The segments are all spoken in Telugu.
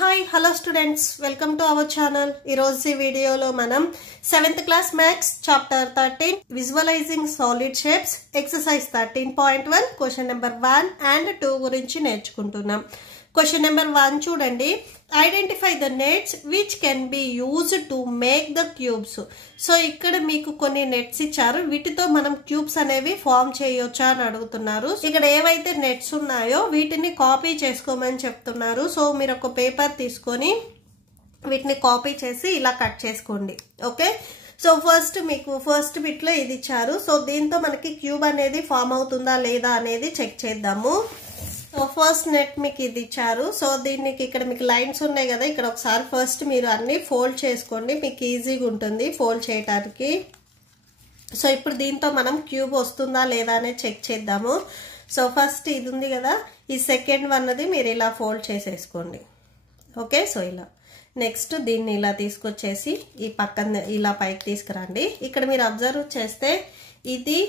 Hi, hello students. Welcome to our channel. ఈ రోజు వీడియోలో మనం 7th class maths chapter 13 visualizing solid shapes exercise 13.1 question number 1 and 2 గురించి నేర్చుకుంటున్నాం. Question number 1 చూడండి. Identify the nets which can be used to make the cubes. So ఇక్కడ మీకు కొన్ని నెట్స్ ఇచ్చారు. వీటితో మనం క్యూబ్స్ అనేవి ఫామ్ చేయొచ్చా అని అడుగుతున్నారు. ఇక్కడ ఏవైతే నెట్స్ ఉన్నాయో వీటిని కాపీ చేసుకోమని చెప్తున్నారు. సో మీరు ఒక పేపర్ తీసుకొని వీటిని కాపీ చేసి ఇలా కట్ చేసుకోండి. ఓకే, సో ఫస్ట్ బిట్ లో ఇది ఇచ్చారు. సో దీంతో మనకి క్యూబ్ అనేది ఫామ్ అవుతుందా లేదా అనేది చెక్ చేద్దాము. సో ఫస్ట్ నెట్ మీకు ఇది ఇచ్చారు. సో దీనికి ఇక్కడ మీకు లైన్స్ ఉన్నాయి కదా, ఇక్కడ ఒకసారి ఫస్ట్ మీరు అన్ని ఫోల్డ్ చేసుకోండి, మీకు ఈజీగా ఉంటుంది ఫోల్డ్ చేయడానికి. సో ఇప్పుడు దీంతో మనం క్యూబ్ వస్తుందా లేదా అనేది చెక్ చేద్దాము. సో ఫస్ట్ ఇది ఉంది కదా, ఈ సెకండ్ వన్నది మీరు ఇలా ఫోల్డ్ చేసేసుకోండి. ఓకే, సో ఇలా నెక్స్ట్ దీన్ని ఇలా తీసుకొచ్చేసి ఈ పక్కన ఇలా పైకి తీసుకురండి. ఇక్కడ మీరు అబ్జర్వ్ చేస్తే ఇది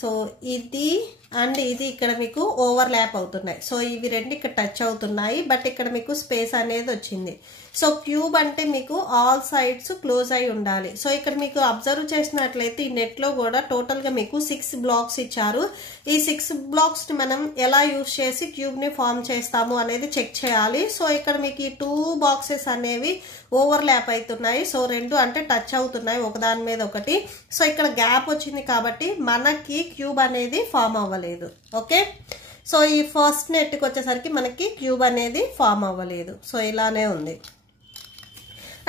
సో ఇది అండ్ ఇది ఇక్కడ మీకు ఓవర్ ల్యాప్ అవుతున్నాయి. సో ఇవి రెండు ఇక్కడ టచ్ అవుతున్నాయి, బట్ ఇక్కడ మీకు స్పేస్ అనేది వచ్చింది. సో క్యూబ్ అంటే మీకు ఆల్ సైడ్స్ క్లోజ్ అయి ఉండాలి. సో ఇక్కడ మీకు అబ్జర్వ్ చేసినట్లయితే ఈ నెట్ లో కూడా టోటల్ గా మీకు 6 బ్లాక్స్ ఇచ్చారు. ఈ 6 బ్లాక్స్ ని మనం ఎలా యూజ్ చేసి క్యూబ్ ని ఫామ్ చేస్తాము అనేది చెక్ చేయాలి. సో ఇక్కడ మీకు ఈ 2 బాక్సెస్ అనేవి ఓవర్ ల్యాప్ అవుతున్నాయి. సో రెండు అంటే టచ్ అవుతున్నాయి ఒకదాని మీద ఒకటి. సో ఇక్కడ గ్యాప్ వచ్చింది కాబట్టి మనకి క్యూబ్ అనేది ఫామ్ అవ్వలేదు. ఓకే, సో ఈ ఫస్ట్ నెట్కి వచ్చేసరికి మనకి క్యూబ్ అనేది ఫామ్ అవ్వలేదు. సో ఇలానే ఉంది.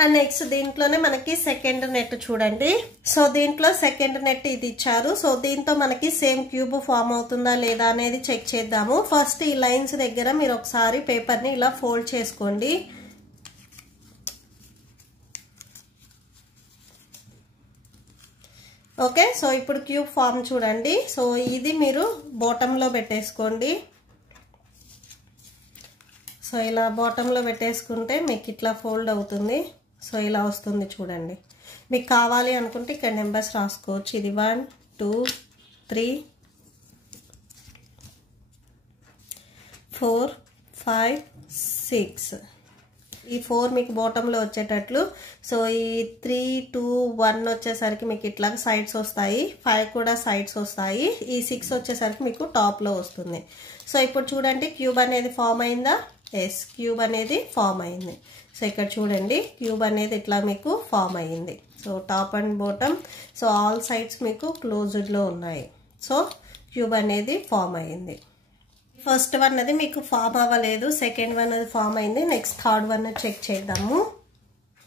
అండ్ నెక్స్ట్ దీంట్లోనే మనకి సెకండ్ నెట్ చూడండి. సో దీంట్లో సెకండ్ నెట్ ఇది ఇచ్చారు. సో దీంతో మనకి సేమ్ క్యూబ్ ఫామ్ అవుతుందా లేదా అనేది చెక్ చేద్దాము. ఫస్ట్ ఈ లైన్స్ దగ్గర మీరు ఒకసారి పేపర్ ని ఇలా ఫోల్డ్ చేసుకోండి. ఓకే, సో ఇప్పుడు క్యూబ్ ఫామ్ చూడండి. సో ఇది మీరు బాటంలో పెట్టేసుకోండి. సో ఇలా బాటంలో పెట్టేసుకుంటే మీకు ఇట్లా ఫోల్డ్ అవుతుంది. సో ఇలా వస్తుంది చూడండి. మీకు కావాలి అనుకుంటే ఇక్కడ నెంబర్స్ రాసుకోవచ్చు. ఇది 1 2 3 4 5 6 ఈ 4 మీకు బాటంలో వచ్చేటట్లు. సో ఈ 3 2 1 వచ్చేసరికి మీకు ఇట్లా సైడ్స్ వస్తాయి, 5 కూడా సైడ్స్ వస్తాయి, ఈ 6 వచ్చేసరికి మీకు టాప్ లో వస్తుంది. సో ఇప్పుడు చూడండి క్యూబ్ అనేది ఫామ్ అయిందా? ఎస్, క్యూబ్ అనేది ఫామ్ అయింది. సో ఇక్కడ చూడండి క్యూబ్ అనేది ఇట్లా మీకు ఫామ్ అయ్యింది. So top and bottom so all sides మీకు క్లోజ్డ్ లో ఉన్నాయి. సో క్యూబ్ అనేది ఫామ్ అయ్యింది. ఫస్ట్ వన్ అది మీకు ఫామ్ అవ్వలేదు, సెకండ్ వన్ అది ఫామ్ అయింది. నెక్స్ట్ థర్డ్ వన్ చెక్ చేద్దాము.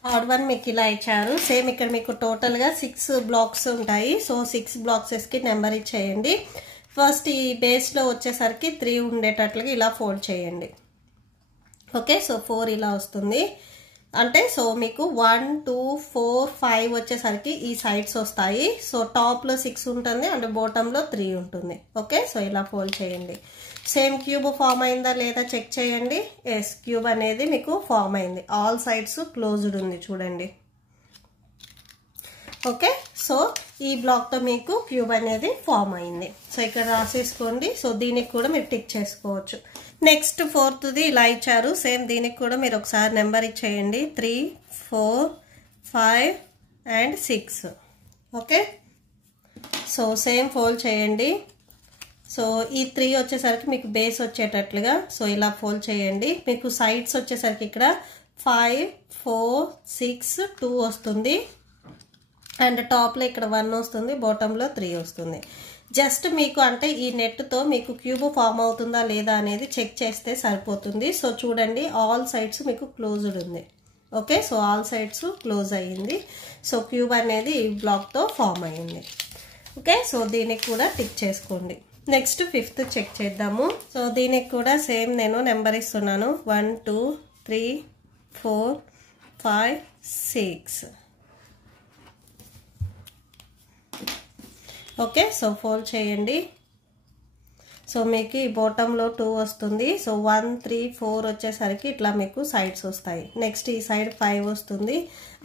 థర్డ్ వన్ మీకు ఇలా ఇచ్చారు. సేమ్ ఇక్కడ మీకు టోటల్ గా 6 బ్లాక్స్ ఉంటాయి. సో 6 బ్లాక్సెస్ కి నెంబర్ ఇచ్చేయండి. ఫస్ట్ ఈ బేస్ లో వచ్చేసరికి 3 ఉండేటట్లుగా ఇలా ఫోల్డ్ చేయండి. ఓకే, సో 4 ఇలా వస్తుంది. అంటే సో మీకు 1 2 4 5 వచ్చేసరికి ఈ సైడ్స్ వస్తాయి. సో టాప్ లో 6 ఉంటుంది అండ్ బాటమ్ లో 3 ఉంటుంది. ఓకే, సో ఇలా ఫోల్డ్ చేయండి. సేమ్ క్యూబ్ ఫామ్ అయిందా లేదా చెక్ చేయండి. ఎస్, క్యూబ్ అనేది మీకు ఫామ్ అయింది, ఆల్ సైడ్స్ క్లోజ్డ్ ఉంది చూడండి. ఓకే, సో ఈ బ్లాక్ తో మీకు క్యూబ్ అనేది ఫామ్ అయింది. సో ఇక్కడ రాసేసుకోండి. సో దీనికి కూడా మీరు టిక్ చేసుకోవచ్చు. నెక్స్ట్ ఫోర్త్ది ఇలా ఇచ్చారు. సేమ్ దీనికి కూడా మీరు ఒకసారి నెంబర్ ఇచ్చేయండి. 3 4 5 and 6. Okay, so same fold చేయండి. సో ఈ 3 వచ్చేసరికి మీకు బేస్ వచ్చేటట్లుగా సో ఇలా ఫోల్డ్ చేయండి. మీకు సైడ్స్ వచ్చేసరికి ఇక్కడ 5 4 6 2 వస్తుంది అండ్ టాప్ లో ఇక్కడ 1 వస్తుంది, బాటమ్ లో 3 వస్తుంది. జస్ట్ మీకు అంటే ఈ నెట్ తో మీకు క్యూబ్ ఫామ్ అవుతుందా లేదా అనేది చెక్ చేస్తే సరిపోతుంది. సో చూడండి ఆల్ సైడ్స్ మీకు క్లోజ్డ్ ఉంది. Okay, so all sides close అయ్యింది. సో క్యూబ్ అనేది ఈ బ్లాక్ తో ఫామ్ అయ్యింది. ఓకే, సో దీనికి కూడా టిక్ చేసుకోండి. నెక్స్ట్ ఫిఫ్త్ చెక్ చేద్దాము. సో దీనికి కూడా సేమ్ నేను నెంబర్ ఇస్తున్నాను. 1 2 3 4 5 6. ఓకే, సో ఫోల్డ్ చేయండి. సో మీకు ఈ బాటంలో 2 వస్తుంది. సో 1 3 4 వచ్చేసరికి ఇట్లా మీకు సైడ్స్ వస్తాయి. నెక్స్ట్ ఈ సైడ్ 5 వస్తుంది.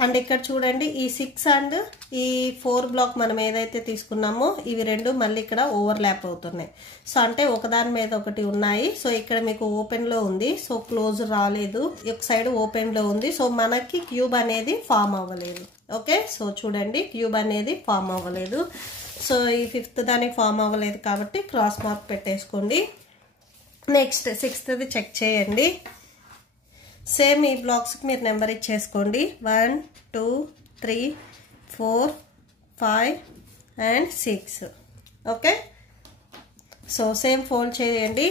అండ్ ఇక్కడ చూడండి ఈ 6 అండ్ ఈ 4 బ్లాక్ మనం ఏదైతే తీసుకున్నామో ఇవి రెండు మళ్ళీ ఇక్కడ ఓవర్లాప్ అవుతున్నాయి. సో అంటే ఒకదాని మీద ఒకటి ఉన్నాయి. సో ఇక్కడ మీకు ఓపెన్లో ఉంది. సో క్లోజ్ రాలేదు, ఒక సైడ్ ఓపెన్లో ఉంది. సో మనకి క్యూబ్ అనేది ఫామ్ అవ్వలేదు. ఓకే, సో చూడండి క్యూబ్ అనేది ఫామ్ అవ్వలేదు. సో ఈ 5th దానికి ఫామ్ అవ్వలేదు కాబట్టి క్రాస్ మార్క్ పెట్టేసుకోండి. నెక్స్ట్ 6th చెక్ చేయండి. సేమ్ ఈ బ్లాక్స్కి మీరు నెంబర్ ఇచ్చేసుకోండి. 1 2 3 4 5 and 6. Okay, so same fold చేయండి.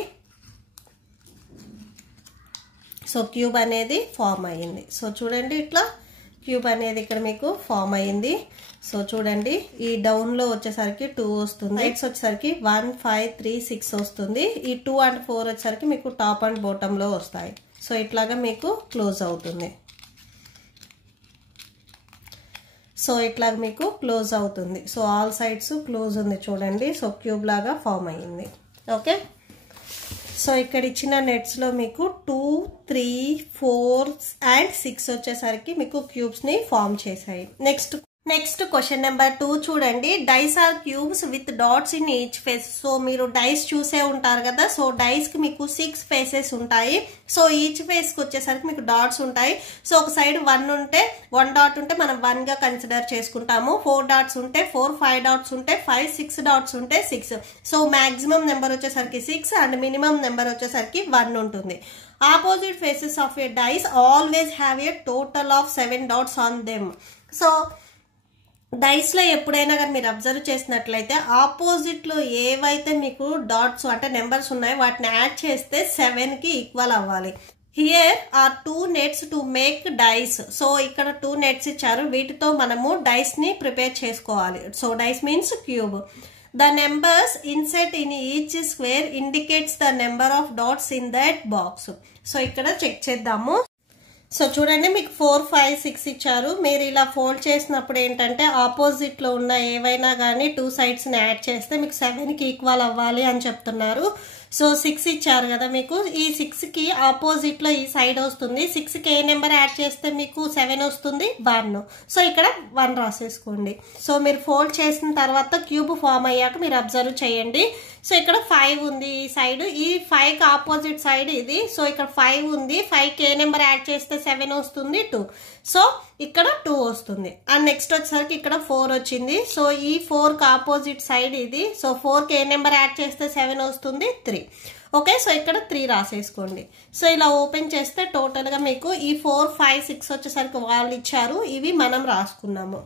సో క్యూబ్ అనేది ఫామ్ అయ్యింది. సో చూడండి ఇట్లా క్యూబ్ అనేది ఇక్కడ మీకు ఫామ్ అయ్యింది. సో చూడండి ఈ డౌన్లో వచ్చేసరికి 2 వస్తుంది, సైడ్స్ వచ్చేసరికి 1 5 3 6 వస్తుంది. ఈ 2 and 4 వచ్చేసరికి మీకు టాప్ అండ్ బాటంలో వస్తాయి. సో ఇట్లాగా మీకు క్లోజ్ అవుతుంది. సో ఇట్లాగా మీకు క్లోజ్ అవుతుంది. సో ఆల్ సైడ్స్ క్లోజ్ ఉంది చూడండి. సో క్యూబ్ లాగా ఫామ్ అయ్యింది. ఓకే, సో ఇక్కడ ఇచ్చిన నెట్స్లో మీకు 2 3 4 అండ్ 6 వచ్చేసరికి మీకు క్యూబ్స్ని ఫామ్ చేశాయి. నెక్స్ట్ క్వశ్చన్ నెంబర్ 2 చూడండి. Dice or cubes with dots in each face. So మీరు డైస్ చూసే ఉంటారు కదా. సో డైస్కి మీకు 6 ఫేసెస్ ఉంటాయి. సో ఈచ్ ఫేస్కి వచ్చేసరికి మీకు డాట్స్ ఉంటాయి. సో ఒక సైడ్ 1 ఉంటే 1 డాట్ ఉంటే మనం 1గా కన్సిడర్ చేసుకుంటాము. 4 డాట్స్ ఉంటే 4, 5 డాట్స్ ఉంటే 5, 6 డాట్స్ ఉంటే 6. సో మ్యాక్సిమం నెంబర్ వచ్చేసరికి 6 అండ్ మినిమం నెంబర్ వచ్చేసరికి 1 ఉంటుంది. Opposite faces of a dice always have a total of 7 dots on them. So డైస్లో ఎప్పుడైనా కానీ మీరు అబ్జర్వ్ చేసినట్లయితే ఆపోజిట్లో ఏవైతే మీకు డాట్స్ అంటే నెంబర్స్ ఉన్నాయో వాటిని యాడ్ చేస్తే 7కి ఈక్వల్ అవ్వాలి. Here are 2 nets to make dice. So ఇక్కడ 2 నెట్స్ ఇచ్చారు, వీటితో మనము డైస్ని ప్రిపేర్ చేసుకోవాలి. So dice means cube. The numbers inset in each square indicates the number of dots in that box. So ఇక్కడ చెక్ చేద్దాము. సో చూడండి మీకు 4 5 6 ఇచ్చారు. మీరు ఇలా ఫోల్డ్ చేసినప్పుడు ఏంటంటే ఆపోజిట్లో ఉన్న ఏవైనా కానీ 2 సైడ్స్ని యాడ్ చేస్తే మీకు 7కి ఈక్వల్ అవ్వాలి అని చెప్తున్నారు. సో 6 ఇచ్చారు కదా మీకు. ఈ 6కి ఆపోజిట్లో ఈ సైడ్ వస్తుంది. 6కి ఏ నెంబర్ యాడ్ చేస్తే మీకు 7 వస్తుంది? 1. సో ఇక్కడ 1 రాసేసుకోండి. సో మీరు ఫోల్డ్ చేసిన తర్వాత క్యూబ్ ఫామ్ అయ్యాక మీరు అబ్జర్వ్ చేయండి. సో ఇక్కడ 5 ఉంది ఈ సైడ్, ఈ 5కి ఆపోజిట్ సైడ్ ఇది. సో ఇక్కడ 5 ఉంది, 5కి ఏ నెంబర్ యాడ్ చేస్తే 7 వస్తుంది? 2. సో ఇక్కడ 2 వస్తుంది. అండ్ నెక్స్ట్ వచ్చేసరికి ఇక్కడ 4 వచ్చింది. సో ఈ 4కి ఆపోజిట్ సైడ్ ఇది. సో 4కి ఏ నెంబర్ యాడ్ చేస్తే 7 వస్తుంది? 3. ఓకే, సో ఇక్కడ 3 రాసేసుకోండి. సో ఇలా ఓపెన్ చేస్తే టోటల్గా మీకు ఈ 4 5 6 వచ్చేసరికి వాళ్ళు ఇచ్చారు, ఇవి మనం రాసుకున్నాము.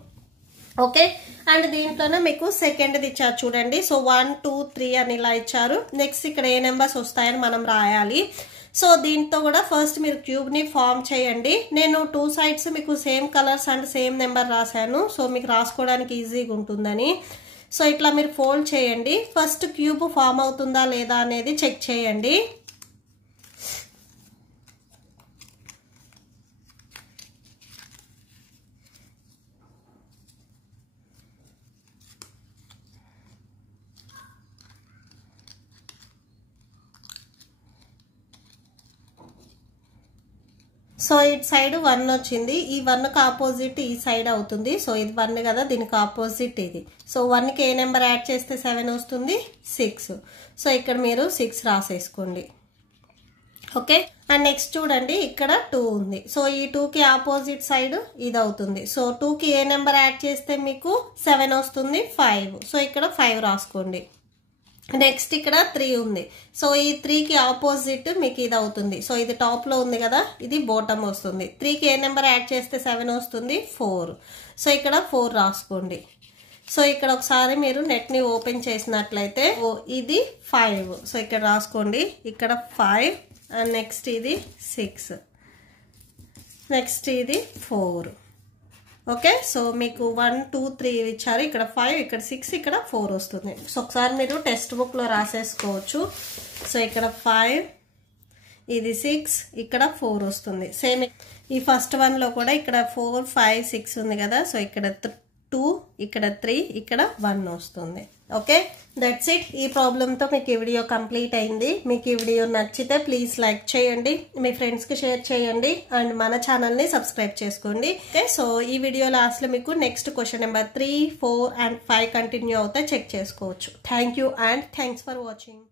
ఓకే, అండ్ దీంట్లోనే మీకు సెకండ్ది ఇచ్చారు చూడండి. సో 1 2 3 అని ఇలా ఇచ్చారు. నెక్స్ట్ ఇక్కడ ఏ నెంబర్స్ వస్తాయని మనం రాయాలి. సో దీంతో కూడా ఫస్ట్ మీరు క్యూబ్ని ఫామ్ చేయండి. నేను 2 సైడ్స్ మీకు same colours and same number రాశాను. సో మీకు రాసుకోవడానికి ఈజీగా ఉంటుందని. సో ఇట్లా మీరు ఫోల్డ్ చేయండి. ఫస్ట్ క్యూబ్ ఫామ్ అవుతుందా లేదా అనేది చెక్ చేయండి. సో ఇటు సైడ్ 1 వచ్చింది. ఈ 1కి ఆపోజిట్ ఈ సైడ్ అవుతుంది. సో ఇది 1 కదా, దీనికి ఆపోజిట్ ఇది. సో 1కి ఏ నెంబర్ యాడ్ చేస్తే 7 వస్తుంది? 6. సో ఇక్కడ మీరు 6 రాసేసుకోండి. ఓకే, అండ్ నెక్స్ట్ చూడండి ఇక్కడ 2 ఉంది. సో ఈ 2కి ఆపోజిట్ సైడ్ ఇది అవుతుంది. సో 2కి ఏ నెంబర్ యాడ్ చేస్తే మీకు 7 వస్తుంది? 5. సో ఇక్కడ 5 రాసుకోండి. నెక్స్ట్ ఇక్కడ 3 ఉంది. సో ఈ 3కి ఆపోజిట్ మీకు ఇది అవుతుంది. సో ఇది టాప్లో ఉంది కదా, ఇది బాటమ్ వస్తుంది. 3కి ఏ నెంబర్ యాడ్ చేస్తే 7 వస్తుంది? 4. సో ఇక్కడ 4 రాసుకోండి. సో ఇక్కడ ఒకసారి మీరు నెట్ని ఓపెన్ చేసినట్లయితే ఇది 5. సో ఇక్కడ రాసుకోండి. ఇక్కడ 5 అండ్ నెక్స్ట్ ఇది 6, నెక్స్ట్ ఇది 4. ఓకే, సో మీకు 1 2 3 ఇచ్చారు. ఇక్కడ 5, ఇక్కడ 6, ఇక్కడ 4 వస్తుంది. సో ఒకసారి మీరు టెక్స్ట్ బుక్లో రాసేసుకోవచ్చు. సో ఇక్కడ 5, ఇది 6, ఇక్కడ 4 వస్తుంది. సేమ్ ఈ ఫస్ట్ వన్లో కూడా ఇక్కడ 4 5 6 ఉంది కదా. సో ఇక్కడ 2, ఇక్కడ 3, ఇక్కడ 1 వస్తుంది. Okay, that's it. ఈ ప్రాబ్లంతో మీకు ఈ వీడియో కంప్లీట్ అయింది. మీకు ఈ వీడియో నచ్చితే ప్లీజ్ లైక్ చేయండి, మీ ఫ్రెండ్స్కి షేర్ చేయండి అండ్ మన ఛానల్ని సబ్స్క్రైబ్ చేసుకోండి. ఓకే, సో ఈ వీడియో లాస్ట్లో మీకు next question number 3, 4 and 5 continue అవుతాయి, చెక్ చేసుకోవచ్చు. Thank you and thanks for watching.